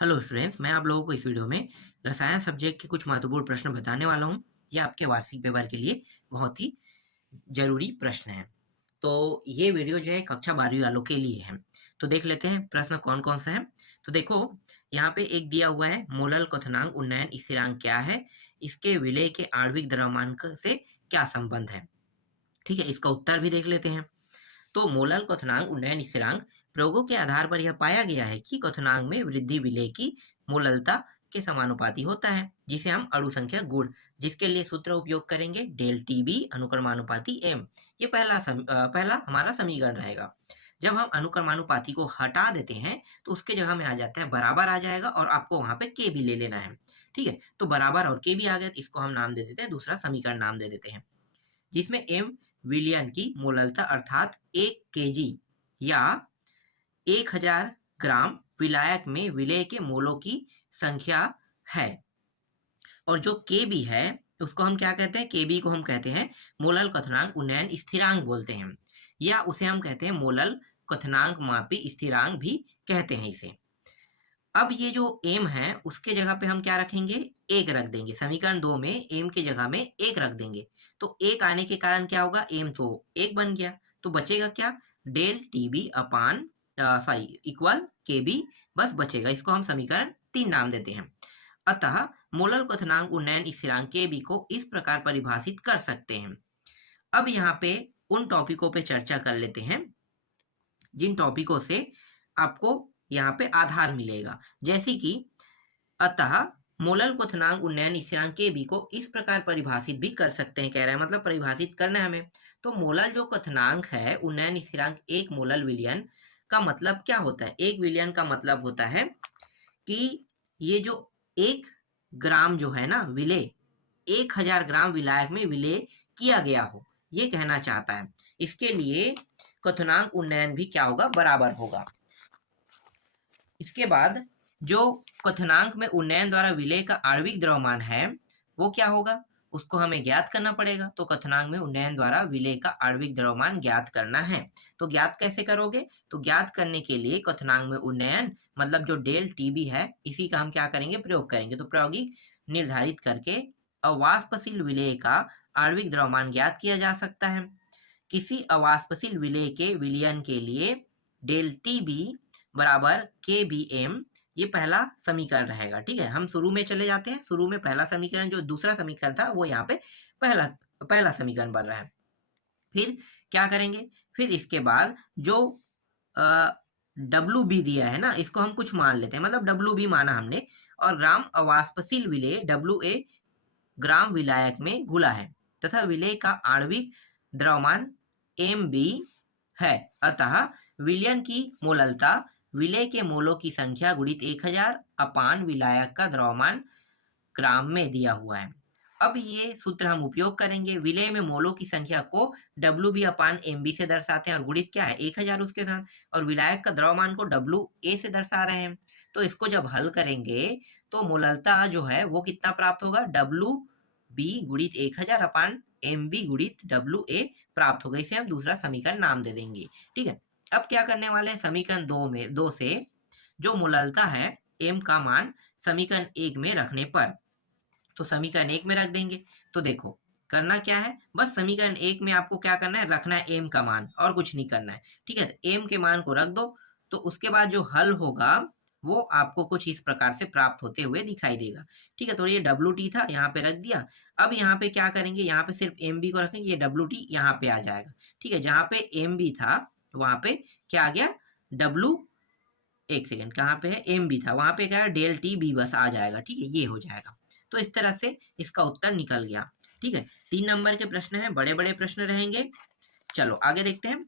Hello students, मैं आप लोगों को इस वीडियो में रसायन सब्जेक्ट के कुछ महत्वपूर्ण प्रश्न बताने वाला हूँ। ये आपके वार्षिक पेपर के लिए बहुत ही जरूरी प्रश्न है। तो ये वीडियो जो है कक्षा 12वीं वालों के लिए है। तो देख लेते हैं प्रश्न कौन कौन सा है। तो देखो, यहाँ पे एक दिया हुआ है, मोलल क्वथनांक उन्नयन स्थिरांक क्या है, इसके विलेय के आणविक द्रव्यमान से क्या संबंध है। ठीक है, इसका उत्तर भी देख लेते हैं। तो मोलल क्वथनांक उन्नयन स्थिरांक प्रयोगों के आधार पर यह पाया गया है कि क्वथनांक में वृद्धि विलेय की मोललता के समानुपाती होता है, जिसे हम अणु संख्या गुण, जिसके लिए सूत्र उपयोग करेंगे डेल टी बी अनुक्रमानुपाती एम। ये पहला हमारा समीकरण रहेगा। जब हम अनुक्रमानुपाती को हटा देते हैं तो उसके जगह में आ जाता है बराबर आ जाएगा, और आपको वहां पे के भी ले लेना है। ठीक है, तो बराबर और के भी आ गया, तो इसको हम नाम दे देते हैं, दूसरा समीकरण नाम दे देते हैं, जिसमें एम विलयन की मोललता अर्थात 1 kg या 1000 ग्राम विलायक में विलेय के मोलों की संख्या है। और जो के बी है उसको हम क्या कहते हैं, के बी को हम कहते हैं मोलल क्वथनांक उन्नयन स्थिरांक बोलते हैं, या उसे हम कहते हैं मोलल क्वथनांक मापी स्थिरांक भी कहते हैं इसे। अब ये जो एम है उसके जगह पे हम क्या रखेंगे, एक रख देंगे। समीकरण 2 में एम के जगह में एक रख देंगे, तो एक आने के कारण क्या होगा, एम तो एक बन गया, तो बचेगा क्या, डेल टी बी अपान सॉरी इक्वल के बी, बस बचेगा। इसको हम समीकरण 3 नाम देते हैं। अतः मोलल क्वथनांक उन्नयन स्थिरांक के बी को इस प्रकार परिभाषित कर सकते हैं। अब यहाँ पे उन टॉपिकों पे चर्चा कर लेते हैं जिन टॉपिकों से आपको यहाँ पे आधार मिलेगा। जैसे कि अतः मोलल क्वथनांक उन्नयन स्थिरांक के बी को इस प्रकार परिभाषित भी कर सकते हैं, कह रहे हैं, मतलब परिभाषित करना है हमें। तो मोलल जो क्वथनांक है उन्नयन स्थिरांक एक मोलल विलयन का मतलब क्या होता है, एक विलयन का मतलब होता है कि ये जो 1 ग्राम जो है ना विलेय, 1000 ग्राम विलायक में विलेय किया गया हो, ये कहना चाहता है। इसके लिए क्वथनांक उन्नयन भी क्या होगा, बराबर होगा। इसके बाद जो क्वथनांक में उन्नयन द्वारा विलेय का आणविक द्रव्यमान है वो क्या होगा, उसको हमें ज्ञात करना पड़ेगा। तो क्वथनांक में उन्नयन द्वारा विलेय का आणविक द्रव्यमान ज्ञात करना है। तो ज्ञात कैसे करोगे, तो ज्ञात करने के लिए क्वथनांक में उन्नयन मतलब जो डेल टी बी है इसी का हम क्या करेंगे, प्रयोग करेंगे। तो प्रायोगिक निर्धारित करके अवाष्पशील विलेय का आणविक द्रव्यमान ज्ञात किया जा सकता है। किसी अवाष्पशील विलेय के विलयन के लिए डेल टी बी बराबर के बी एम, ये पहला समीकरण रहेगा। ठीक है, हम शुरू में चले जाते हैं। शुरू में पहला समीकरण, जो दूसरा समीकरण था वो यहाँ पे पहला पहला समीकरण बन रहा है। फिर क्या करेंगे, फिर इसके बाद जो डब्ल्यू बी दिया है ना, इसको हम कुछ मान लेते हैं, मतलब डब्ल्यू बी माना हमने, और ग्राम अवाष्पशील विलेय डब्ल्यू ए ग्राम विलायक में घुला है, तथा विलेय का आणविक द्रव्यमान एम बी है। अतः विलयन की मोललता विलेय के मोलों की संख्या गुणित 1000 अपान विलायक का द्रव्यमान ग्राम में दिया हुआ है। अब ये सूत्र हम उपयोग करेंगे। विलेय में मोलों की संख्या को डब्ल्यू बी अपान एम बी से दर्शाते हैं, और गुणित क्या है 1000 उसके साथ, और विलायक का द्रव्यमान को डब्ल्यू ए से दर्शा रहे हैं। तो इसको जब हल करेंगे तो मोललता जो है वो कितना प्राप्त होगा, डब्ल्यू बी गुणित 1000 अपान एम बी गुणित डब्ल्यू ए प्राप्त होगा। इसे हम दूसरा समीकरण नाम दे देंगे। ठीक है, अब क्या करने वाले हैं, समीकरण 2 से जो मोललता है एम का मान समीकरण 1 में रखने पर, तो समीकरण 1 में रख देंगे। तो देखो करना क्या है, बस समीकरण 1 में आपको क्या करना है, रखना है एम का मान, और कुछ नहीं करना है। ठीक है, तो एम के मान को रख दो, तो उसके बाद जो हल होगा वो आपको कुछ इस प्रकार से प्राप्त होते हुए दिखाई देगा। ठीक है, तो ये डब्ल्यू टी था, यहाँ पे रख दिया। अब यहाँ पे क्या करेंगे, यहाँ पे सिर्फ एम बी को रखेंगे, ये डब्ल्यू टी यहाँ पे आ जाएगा। ठीक है, जहाँ पे एम बी था वहां पे क्या आ गया, डब्ल्यू, एक सेकेंड, कहाँ पे है, एम बी था, वहां पे क्या है, डेल टी बी बस आ जाएगा। ठीक है, ये हो जाएगा। तो इस तरह से इसका उत्तर निकल गया। ठीक है, 3 नंबर के प्रश्न हैं, बड़े बड़े प्रश्न रहेंगे। चलो आगे देखते हैं,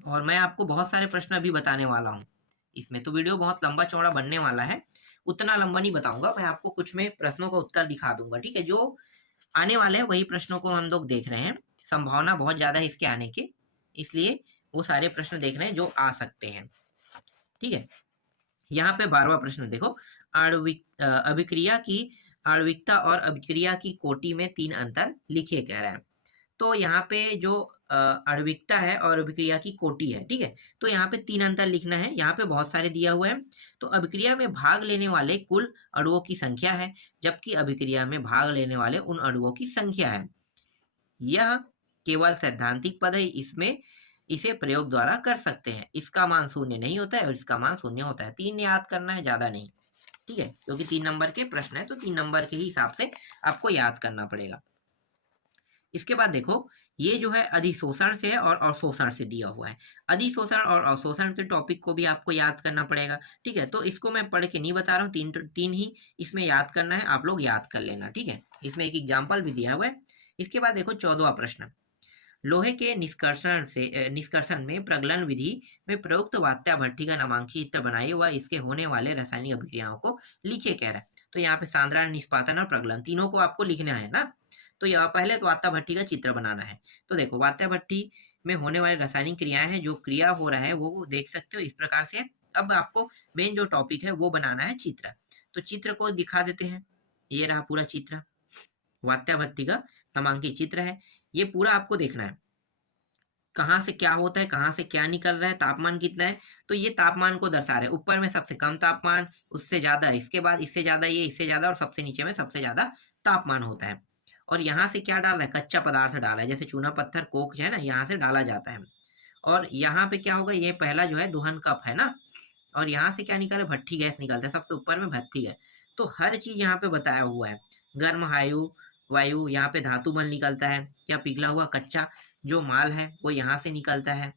और मैं आपको बहुत सारे प्रश्न अभी बताने वाला हूँ। इसमें तो वीडियो बहुत लंबा चौड़ा बनने वाला है, उतना लंबा नहीं बताऊंगा मैं आपको, कुछ में प्रश्नों का उत्तर दिखा दूंगा। ठीक है, जो आने वाले हैं वही प्रश्नों को हम लोग देख रहे हैं, संभावना बहुत ज्यादा है इसके आने की, इसलिए वो सारे प्रश्न देख रहे हैं जो आ सकते हैं। ठीक है, यहाँ पे 12वां प्रश्न देखो, अभिक्रिया की आणविकता और अभिक्रिया की कोटि में 3 अंतर लिखिए, कह रहा है। तो यहाँ पे जो आणविकता है और अभिक्रिया की कोटि है। ठीक है, तो यहाँ पे 3 अंतर लिखना है। यहाँ पे बहुत सारे दिया हुआ है। तो अभिक्रिया में भाग लेने वाले कुल अणुओं की संख्या है, जबकि अभिक्रिया में भाग लेने वाले उन अणुओं की संख्या है। यह केवल सैद्धांतिक पद है, इसमें इसे प्रयोग द्वारा कर सकते हैं। इसका मान 0 नहीं होता है और इसका मान 0 होता है। 3 याद करना है, ज्यादा नहीं। ठीक है, क्योंकि 3 नंबर के प्रश्न है तो 3 नंबर के ही हिसाब से आपको याद करना पड़ेगा। इसके बाद देखो, ये जो है अधिशोषण से है और अवशोषण से दिया हुआ है। अधिशोषण और अवशोषण के टॉपिक को भी आपको याद करना पड़ेगा। ठीक है, तो इसको मैं पढ़ के नहीं बता रहा हूँ, तीन ही इसमें याद करना है, आप लोग याद कर लेना। ठीक है, इसमें एक एग्जाम्पल भी दिया हुआ है। इसके बाद देखो 14वां प्रश्न, लोहे के निष्कर्षण में प्रगलन विधि में प्रयुक्त वात्या भट्टी का नामांकित चित्र बनाइए व इसके होने वाले रासायनिक अभिक्रियाओं को लिखिए कह रहा है। तो यहाँ पे सांद्रण, निष्पादन और प्रगलन तीनों को आपको लिखना है ना। तो यह पहले तो वात्या भट्टी का चित्र बनाना है। तो देखो, वात्या भट्टी में होने वाली रासायनिक क्रियाएं हैं, जो क्रिया हो रहा है वो देख सकते हो इस प्रकार से। अब आपको मेन जो टॉपिक है वो बनाना है चित्र। तो चित्र को दिखा देते हैं। ये रहा पूरा चित्र, वात्या भट्टी का नामांकित चित्र है। ये पूरा आपको देखना है, कहाँ से क्या होता है, कहाँ से क्या निकल रहा है, तापमान कितना है। तो ये तापमान को दर्शा रहे हैं। ऊपर में सबसे कम तापमान, उससे ज्यादा इसके बाद, इससे ज्यादा ये, इससे ज्यादा, और सबसे नीचे में सबसे ज्यादा तापमान होता है। और यहाँ से क्या डाल रहा है, कच्चा पदार्थ डाल रहा है, जैसे चूना पत्थर, कोक है ना, यहाँ से डाला जाता है। और यहाँ पे क्या होगा, ये पहला जो है दोहन कप है ना, और यहाँ से क्या निकल रहा है, भट्ठी गैस निकलता है, सबसे ऊपर में भट्ठी गैस। तो हर चीज यहाँ पे बताया हुआ है। गर्म वायु, यहाँ पे धातु मल निकलता है, या पिघला हुआ कच्चा जो माल है वो यहाँ से निकलता है।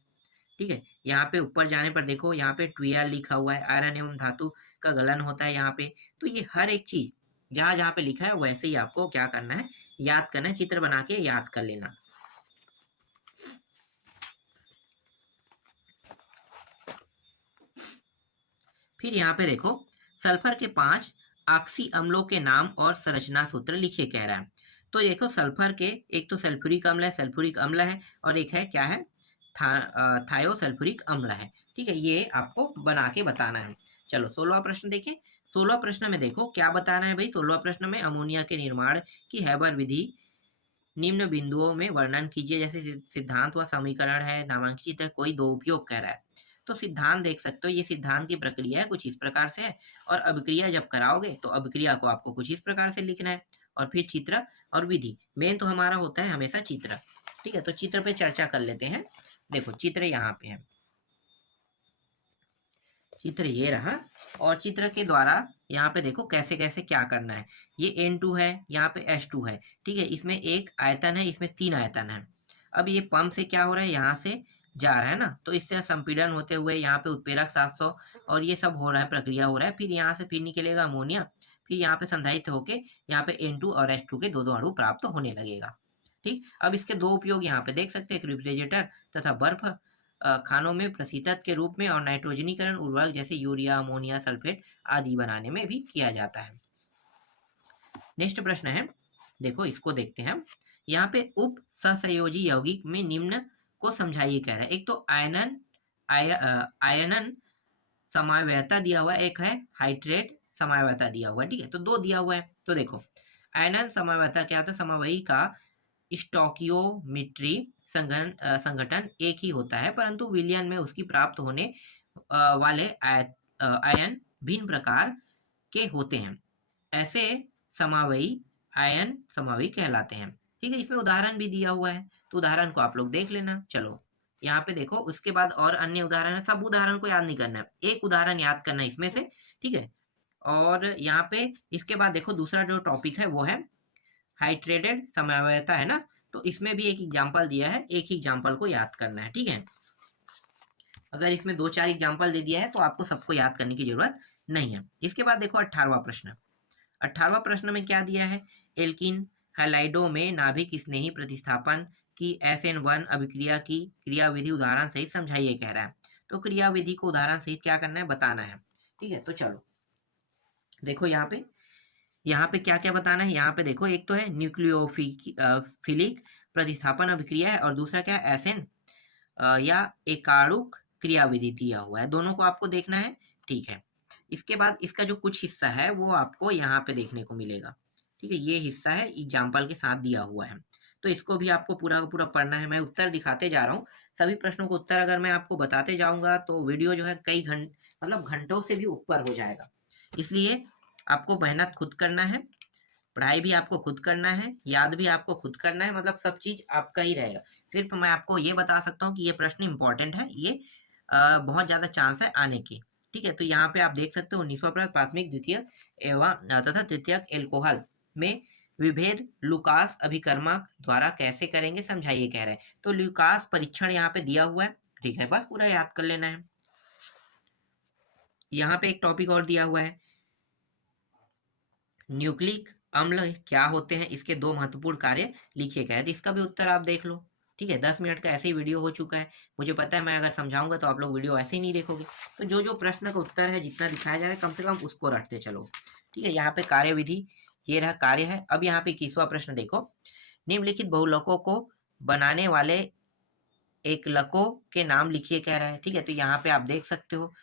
ठीक है, यहाँ पे ऊपर जाने पर देखो, यहाँ पे ट्वियर लिखा हुआ है, आयरन एवं धातु का गलन होता है यहाँ पे। तो ये हर एक चीज जहां जहां पे लिखा है वैसे ही आपको क्या करना है, याद करना है, चित्र बना के याद कर लेना। फिर यहाँ पे देखो, सल्फर के 5 ऑक्सी अम्लों के नाम और संरचना सूत्र लिखिए कह रहा है। तो देखो, सल्फर के एक तो सल्फ्यूरिक अम्ल है, और एक है क्या है, थायोसल्फ्यूरिक अम्ल है। ठीक है, ये आपको बना के बताना है। चलो 16वां प्रश्न देखें। 16वां प्रश्न में देखो क्या बताना है भाई। 16वां प्रश्न में अमोनिया के निर्माण की हैबर विधि निम्न बिंदुओं में वर्णन कीजिए। जैसे सिद्धांत व समीकरण है, नामांकित चित्र, कोई दो उपयोग कह रहा है। तो सिद्धांत देख सकते हो, ये सिद्धांत की प्रक्रिया है, कुछ इस प्रकार से है। और अभिक्रिया जब कराओगे तो अभिक्रिया को आपको कुछ इस प्रकार से लिखना है। और फिर चित्र और विधि, मेन तो हमारा होता है हमेशा चित्र। ठीक है, तो चित्र पे चर्चा कर लेते हैं। देखो, चित्र यहाँ पे है, चित्र ये रहा। और चित्र के द्वारा यहाँ पे देखो कैसे कैसे क्या करना है। ये N2 है, यहाँ पे H2 है। ठीक है, इसमें एक आयतन है, इसमें 3 आयतन है। अब ये पंप से क्या हो रहा है, यहाँ से जा रहा है ना, तो इससे संपीड़न होते हुए यहाँ पे उत्प्रेरक 700 और ये सब हो रहा है, प्रक्रिया हो रहा है। फिर यहाँ से फिर निकलेगा अमोनिया, फिर यहाँ पे संधारित होके यहाँ पे N2 और H2 के दो अणु प्राप्त होने लगेगा। ठीक, अब इसके दो उपयोग यहाँ पे देख सकते हैं, रेफ्रिजरेटर तथा बर्फ खानों में प्रशीतक के रूप में और नाइट्रोजनीकरण उर्वरक जैसे यूरिया, अमोनिया सल्फेट आदि बनाने में भी किया जाता है। नेक्स्ट प्रश्न है, देखो इसको देखते हैं। यहाँ पे उप सहसंयोजी यौगिक में निम्न को समझाइए कह रहा है। एक तो आयनन समावयता दिया हुआ है, एक है हाइड्रेट समावयता दिया हुआ है। ठीक है, तो दो दिया हुआ है। तो देखो, आयनन समावयता क्या होता है, समवायी का स्टोकियोमेट्री संगठन एक ही होता है, परंतु विलयन में उसकी प्राप्त होने वाले आयन भिन्न प्रकार के होते हैं। ऐसे समावयी आयन समावयी कहलाते हैं। ठीक है, इसमें उदाहरण भी दिया हुआ है, तो उदाहरण को आप लोग देख लेना। चलो यहाँ पे देखो, उसके बाद और अन्य उदाहरण है। सब उदाहरण को याद नहीं करना है, एक उदाहरण याद करना है इसमें से। ठीक है, और यहाँ पे इसके बाद देखो दूसरा जो टॉपिक है वो है हाइड्रेटेड समवायता है ना, तो इसमें भी एक एग्जांपल दिया है, एक ही एग्जांपल को याद करना है। ठीक है, अगर इसमें 2-4 एग्जांपल दे दिया है तो आपको सबको याद करने की जरूरत नहीं है। इसके बाद देखो 18वां प्रश्न। 18वां प्रश्न में क्या दिया है, एल्किन हैलाइडो में नाभिक स्नेही प्रतिस्थापन की SN1 अभिक्रिया की क्रियाविधि उदाहरण सहित समझाइए कह रहा है। तो क्रियाविधि को उदाहरण सहित क्या करना है, बताना है। ठीक है, तो चलो देखो यहाँ पे क्या क्या बताना है। यहाँ पे देखो, एक तो है न्यूक्लियोफिलिक प्रतिस्थापन अभिक्रिया है, और दूसरा क्या है, SN या एकाणुक क्रियाविधि दिया हुआ है। दोनों को आपको देखना है। ठीक है, इसके बाद इसका जो कुछ हिस्सा है वो आपको यहाँ पे देखने को मिलेगा। ठीक है, ये हिस्सा है एग्जाम्पल के साथ दिया हुआ है। तो इसको भी आपको पूरा का पूरा पढ़ना है। मैं उत्तर दिखाते जा रहा हूँ, सभी प्रश्नों को उत्तर अगर मैं आपको बताते जाऊंगा तो वीडियो जो है कई मतलब घंटों से भी ऊपर हो जाएगा। इसलिए आपको मेहनत खुद करना है, पढ़ाई भी आपको खुद करना है, याद भी आपको खुद करना है, मतलब सब चीज आपका ही रहेगा। सिर्फ मैं आपको ये बता सकता हूँ कि ये प्रश्न इंपॉर्टेंट है, ये बहुत ज्यादा चांस है आने की। ठीक है, तो यहाँ पे आप देख सकते हो 19वां प्रश्न, प्राथमिक द्वितीय एवं तथा तृतीयक एल्कोहल में विभेद लुकास अभिकर्मक द्वारा कैसे करेंगे समझाइए कह रहे हैं। तो लुकास परीक्षण यहाँ पे दिया हुआ है, ठीक है, बस पूरा याद कर लेना है। यहाँ पे एक टॉपिक और दिया हुआ है, न्यूक्लिक अम्ल क्या होते हैं, इसके 2 महत्वपूर्ण कार्य लिखिए गए। तो इसका भी उत्तर आप देख लो। ठीक है, 10 मिनट का ऐसे ही वीडियो हो चुका है। मुझे पता है मैं अगर समझाऊंगा तो आप लोग वीडियो ऐसे ही नहीं देखोगे। तो जो जो प्रश्न का उत्तर है जितना दिखाया जा रहा है कम से कम उसको रटते चलो। ठीक है, यहाँ पे कार्य विधि ये रहा कार्य है। अब यहाँ पे 21वां प्रश्न देखो, निम्नलिखित बहुलकों को बनाने वाले एकलकों के नाम लिखिए कह रहा है। ठीक है, तो यहाँ पे आप देख सकते हो।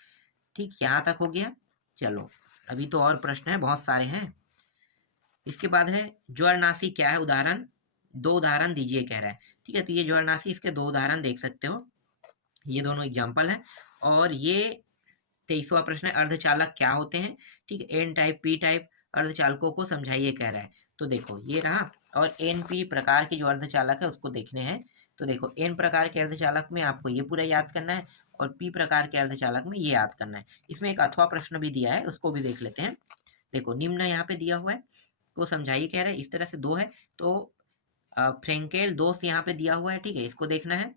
ठीक, यहाँ तक हो गया। चलो अभी तो और प्रश्न है, बहुत सारे हैं। इसके बाद है ज्वरनाशी क्या है, उदाहरण 2 उदाहरण दीजिए कह रहा है। ठीक है, तो ये ज्वरनाशी, इसके 2 उदाहरण देख सकते हो, ये दोनों एग्जाम्पल है। और ये 23वां प्रश्न है, अर्धचालक क्या होते हैं। ठीक है, एन टाइप पी टाइप अर्धचालकों को समझाइए कह रहा है। तो देखो ये रहा, और एन पी प्रकार के जो अर्धचालक है उसको देखने हैं। तो देखो एन प्रकार के अर्धचालक में आपको ये पूरा याद करना है, और पी प्रकार के अर्धचालक में ये याद करना है। इसमें एक अथवा प्रश्न भी दिया है, उसको भी देख लेते हैं। देखो निम्न यहाँ पे दिया हुआ है, को समझाइए कह रहा है। इस तरह से 2 है, तो फ्रेंकेल दोष यहाँ पे दिया हुआ है। ठीक है, इसको देखना है,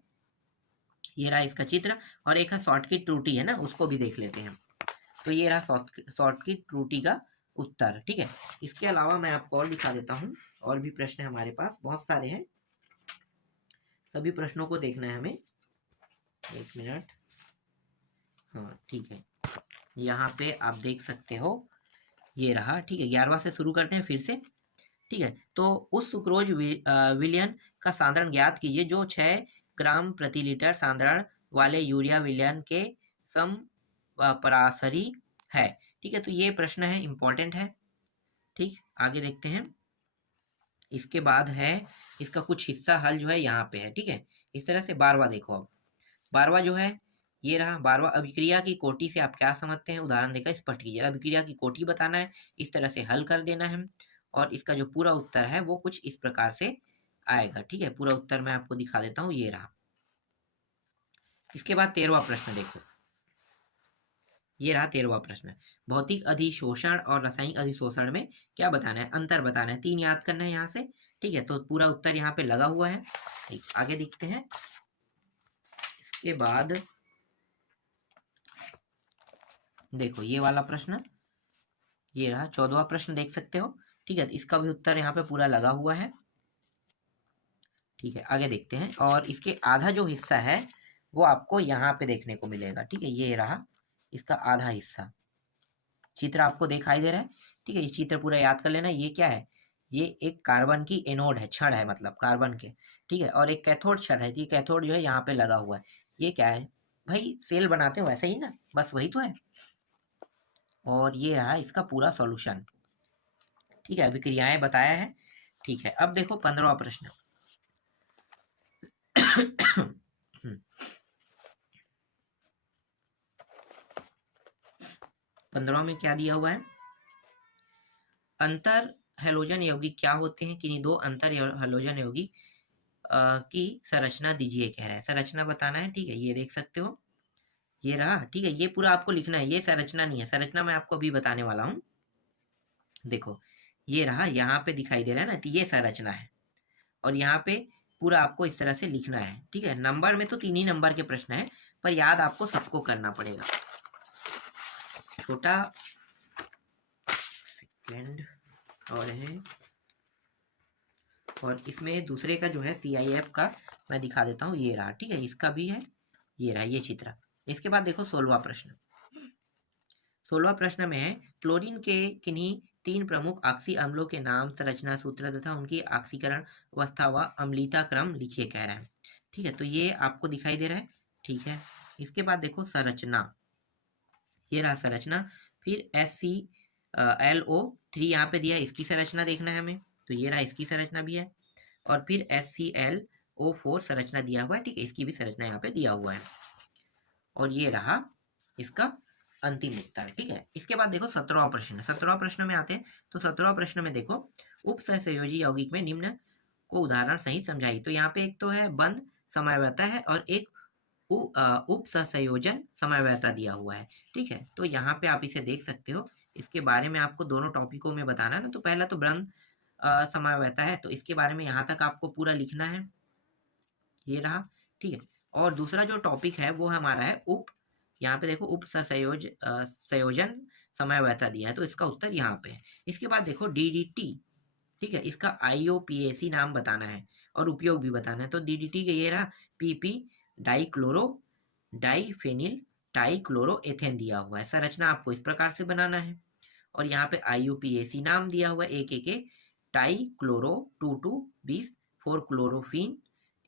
ये रहा इसका चित्र। और एक है शॉर्ट की त्रुटि है ना, उसको भी देख लेते हैं। तो ये रहा शॉर्ट की त्रुटि का उत्तर। ठीक है, इसके अलावा मैं आपको और दिखा देता हूँ, और भी प्रश्न है हमारे पास, बहुत सारे हैं, सभी प्रश्नों को देखना है हमें। 1 मिनट, हाँ ठीक है, यहाँ पे आप देख सकते हो, ये रहा। ठीक है, 11वां से शुरू करते हैं फिर से। ठीक है, तो उस सुक्रोज विलयन का सांद्रण ज्ञात कीजिए जो 6 ग्राम प्रति लीटर सांद्रण वाले यूरिया विलयन के सम परासरी है। ठीक है, तो ये प्रश्न है, इंपॉर्टेंट है। ठीक, आगे देखते हैं। इसके बाद है इसका कुछ हिस्सा हल जो है यहाँ पे है। ठीक है, इस तरह से 12वां देखो। अब 12वां जो है ये रहा, 12वां, अभिक्रिया की कोटि से आप क्या समझते हैं, उदाहरण देकर स्पष्ट कीजिए। अभिक्रिया की कोटि बताना है, इस तरह से हल कर देना है, और इसका जो पूरा उत्तर है वो कुछ इस प्रकार से आएगा। ठीक है, पूरा उत्तर मैं आपको दिखा देता हूँ, ये रहा। इसके बाद 13वां प्रश्न देखो, ये रहा 13वां प्रश्न, भौतिक अधिशोषण और रासायनिक अधिशोषण में क्या बताना है, अंतर बताना है। 3 याद करना है यहाँ से। ठीक है, तो पूरा उत्तर यहाँ पे लगा हुआ है। ठीक, आगे देखते हैं। इसके बाद देखो ये वाला प्रश्न, ये रहा 14वां प्रश्न, देख सकते हो। ठीक है, तो इसका भी उत्तर यहाँ पे पूरा लगा हुआ है। ठीक है, आगे देखते हैं। और इसके आधा जो हिस्सा है वो आपको यहाँ पे देखने को मिलेगा। ठीक है, ये रहा इसका आधा हिस्सा, चित्र आपको दिखाई दे रहा है। ठीक है, ये चित्र पूरा याद कर लेना। ये क्या है, ये एक कार्बन की एनोड है, छड़ है मतलब कार्बन के। ठीक है, और एक कैथोड छड़ है, ये कैथोड जो है यहाँ पे लगा हुआ है। ये क्या है भाई, सेल बनाते हो वैसे ही ना, बस वही तो है। और ये रहा इसका पूरा सॉल्यूशन। ठीक है, अभिक्रियाएं बताया है। ठीक है, अब देखो 15वां प्रश्न। 15वां में क्या दिया हुआ है, अंतर हेलोजन यौगिक क्या होते हैं, किन्हीं 2 अंतर हेलोजन यौगिक की संरचना दीजिए कह रहा है। संरचना बताना है। ठीक है, ये देख सकते हो, ये रहा। ठीक है, ये पूरा आपको लिखना है, ये संरचना नहीं है, संरचना मैं आपको अभी बताने वाला हूँ। देखो ये रहा, यहाँ पे दिखाई दे रहा है ना, तो ये संरचना है, और यहाँ पे पूरा आपको इस तरह से लिखना है। ठीक है, नंबर में तो 3 ही नंबर के प्रश्न है, पर याद आपको सबको करना पड़ेगा। छोटा सेकेंड और है, और इसमें दूसरे का जो है CIF का मैं दिखा देता हूँ, ये रहा। ठीक है, इसका भी है, ये रहा ये चित्र। इसके बाद देखो 16वां प्रश्न। 16वां प्रश्न में है, क्लोरीन के किन्हीं 3 प्रमुख ऑक्सी अम्लों के नाम, संरचना सूत्र तथा उनकी ऑक्सीकरण अवस्था व अम्लीयता क्रम लिखिए कह रहा है। ठीक है, तो ये आपको दिखाई दे रहा है। ठीक है, इसके बाद देखो संरचना, ये रहा संरचना। फिर SClO3 यहाँ पे दिया है, इसकी संरचना देखना है हमें। तो ये रहा, इसकी संरचना भी है। और फिर HClO4 संरचना दिया हुआ है, ठीक है, इसकी भी संरचना यहाँ पे दिया हुआ है। और ये रहा इसका अंतिम उत्तर, ठीक है। इसके बाद देखो 17वां प्रश्न, 17वां प्रश्न में आते हैं। तो 17वां प्रश्न में देखो, उप सहसंयोजी यौगिक में निम्न को उदाहरण सहित समझाइए। तो यहाँ पे एक तो है बंध समवायता है और एक उप सहसंयोजन समवायता दिया हुआ है, ठीक है। तो यहाँ पे आप इसे देख सकते हो। इसके बारे में आपको दोनों टॉपिकों में बताना है ना। तो पहला तो बंध समवायता है, तो इसके बारे में यहाँ तक आपको पूरा लिखना है, ये रहा, ठीक है। और दूसरा जो टॉपिक है वो हमारा है यहाँ पे देखो उप संयोजन समवायता दिया है, तो इसका उत्तर यहाँ पे है। इसके बाद देखो DDT, ठीक है, इसका IUPAC नाम बताना है और उपयोग भी बताना है। तो DDT का ये रहा PP डाइक्लोरो डाइफेनिल टाइक्लोरोएथेन दिया हुआ है। संरचना आपको इस प्रकार से बनाना है और यहाँ पे IUPAC नाम दिया हुआ है, एक टाइक्लोरो 2,2,20 4 क्लोरोफिन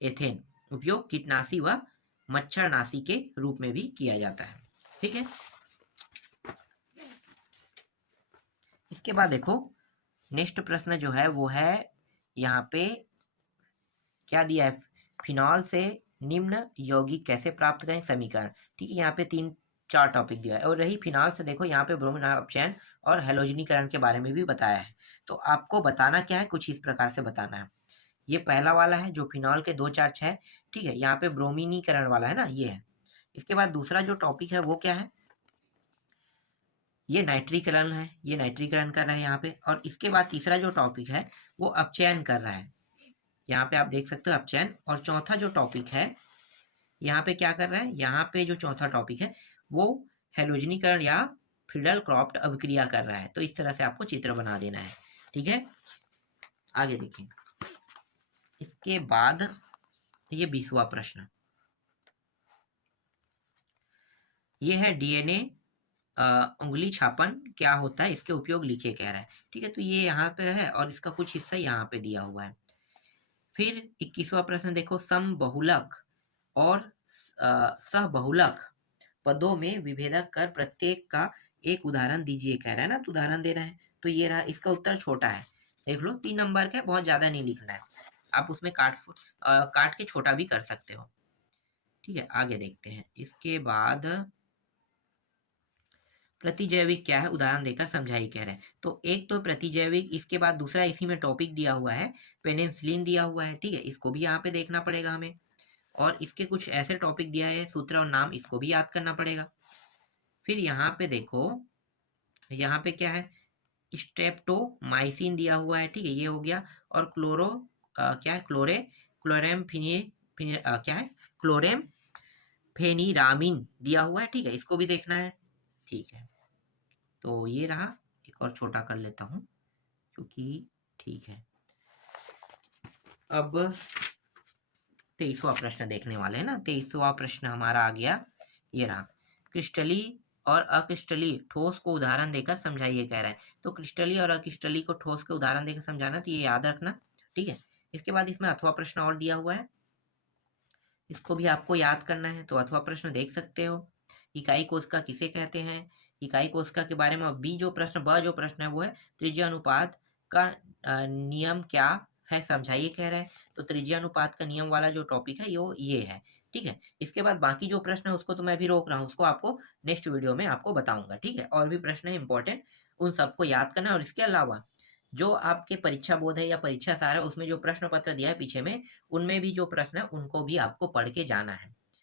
एथेन। उपयोग कीटनाशी व मच्छरनाशी के रूप में भी किया जाता है, ठीक है। इसके बाद देखो नेक्स्ट प्रश्न जो है वो है यहाँ पे क्या दिया है, फिनॉल से निम्न यौगिक कैसे प्राप्त करें समीकरण, ठीक है। यहाँ पे 3-4 टॉपिक दिया है और रही फिनॉल से देखो यहाँ पे ब्रोमीन अपचयन और हैलोजनीकरण के बारे में भी बताया है। तो आपको बताना क्या है, कुछ इस प्रकार से बताना है। ये पहला वाला है जो फिनॉल के 2, 4, 6, ठीक है, यहाँ पे ब्रोमीनीकरण वाला है ना, ये है। इसके बाद दूसरा जो टॉपिक है वो क्या है, ये नाइट्रीकरण है, ये नाइट्रीकरण कर रहा है यहाँ पे। और इसके बाद तीसरा जो टॉपिक है वो अपचयन कर रहा है, यहाँ पे आप देख सकते हो अपचयन। और चौथा जो टॉपिक है यहाँ पे क्या कर रहा है, यहाँ पे जो चौथा टॉपिक है वो हैलोजनीकरण या फ्रीडल क्रॉफ्ट अभिक्रिया कर रहा है। तो इस तरह से आपको चित्र बना देना है, ठीक है। आगे देखिए, इसके बाद ये 20वां प्रश्न, ये है DNA उंगली छापन क्या होता है, इसके उपयोग लिखिए कह रहा है, ठीक है। तो ये यहाँ पे है और इसका कुछ हिस्सा यहाँ पे दिया हुआ है। फिर 21वां प्रश्न देखो, समबहुलक और सहबहुलक पदों में विभेदक कर प्रत्येक का एक उदाहरण दीजिए कह रहा है ना। तो उदाहरण दे रहा है, तो ये रहा, इसका उत्तर छोटा है, देख लो 3 नंबर का, बहुत ज्यादा नहीं लिखना है, आप उसमें काट के छोटा भी कर सकते हो, ठीक है। आगे देखते हैं, इसके बाद प्रतिजैविक क्या है, उदाहरण देकर समझाइए कह रहे हैं। तो एक तो प्रतिजैविक, इसके बाद दूसरा इसी में टॉपिक दिया हुआ है पेनिसिलिन दिया हुआ है, ठीक है, इसको भी यहाँ पे देखना पड़ेगा हमें। और इसके कुछ ऐसे टॉपिक दिया है, सूत्र और नाम, इसको भी याद करना पड़ेगा। फिर यहाँ पे देखो, यहाँ पे क्या है, स्ट्रेप्टोमाइसिन दिया हुआ है, ठीक है, ये हो गया। और क्या है, क्लोरेम क्या है, क्लोरेम फेनिरामिन दिया हुआ है, ठीक है, इसको भी देखना है, ठीक है। तो ये रहा, एक और छोटा कर लेता हूँ क्योंकि, ठीक है। अब 23वां प्रश्न देखने वाले हैं ना। 23वां प्रश्न हमारा आ गया, ये रहा, क्रिस्टली और अक्रिस्टली ठोस को उदाहरण देकर समझाइए कह रहा है। तो क्रिस्टली और अक्रिस्टली को ठोस के उदाहरण देकर समझाना, तो ये याद रखना, ठीक है। इसके बाद इसमें अथवा प्रश्न और दिया हुआ है, इसको भी आपको याद करना है। तो अथवा प्रश्न देख सकते हो, इकाई कोशिका किसे कहते हैं, इकाई कोशिका के बारे में। ब जो प्रश्न है वो है त्रिज्या अनुपात का नियम क्या है समझाइए कह रहा है। तो त्रिज्या अनुपात का नियम वाला जो टॉपिक है ये है, ठीक है। इसके बाद बाकी जो प्रश्न है उसको तो मैं भी रोक रहा हूँ, उसको आपको नेक्स्ट वीडियो में आपको बताऊंगा, ठीक है। और भी प्रश्न है इंपॉर्टेंट, उन सबको याद करना। और इसके अलावा जो आपके परीक्षा बोध है या परीक्षा सार है, उसमें जो प्रश्न पत्र दिया है पीछे में, उनमें भी जो प्रश्न है उनको भी आपको पढ़ के जाना है।